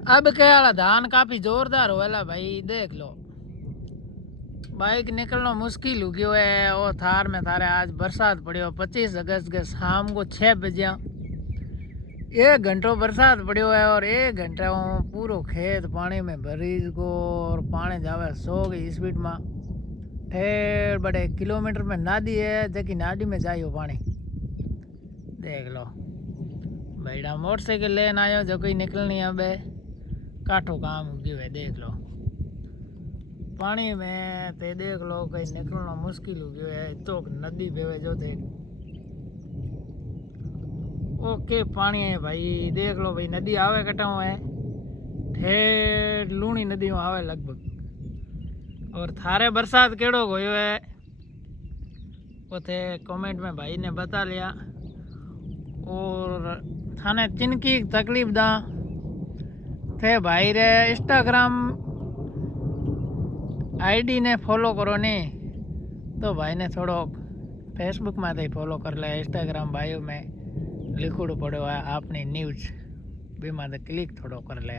अब क्या वाला धान काफी जोरदार होएला भाई, देख लो। बाइक निकलना मुश्किल हो गयो है। और थार में थारे आज बरसात पड़ियो 25 अगस्त के शाम को 6 बजे 1 घंटो बरसात पड़ियो है। और 1 घंटा पूरो खेत पानी में भरीज को। और पानी जावे 100 की स्पीड में। ठेर बड़े किलोमीटर में नादी है, जबकि नादी में जाइयो पानी। देख लो भाईड़ा मोटरसाइकिल लेने आयो जो कोई निकलनी अब काठो काम हो गयो है। देख लो पानी में ते देख लो कहीं निकलना मुश्किल हो गयो है। तो नदी बेवे जो थे ओके पानी है भाई। देख लो भाई नदी आवे कटाओ है, ठेर लूणी नदी में आवे लगभग। और थारे बरसात केड़ो गयो है वो थे कमेंट में भाई ने बता लिया। और थाने चिनकी तकलीफ दा थे भाई रे इंस्टाग्राम आईडी ने फॉलो करो नहीं तो भाई ने थोड़ो फेसबुक में थी फॉलो कर ले। इंस्टाग्राम बायो में लिखूड़ पड़ो है आपनी न्यूज बीमा क्लिक थोड़ो कर ले।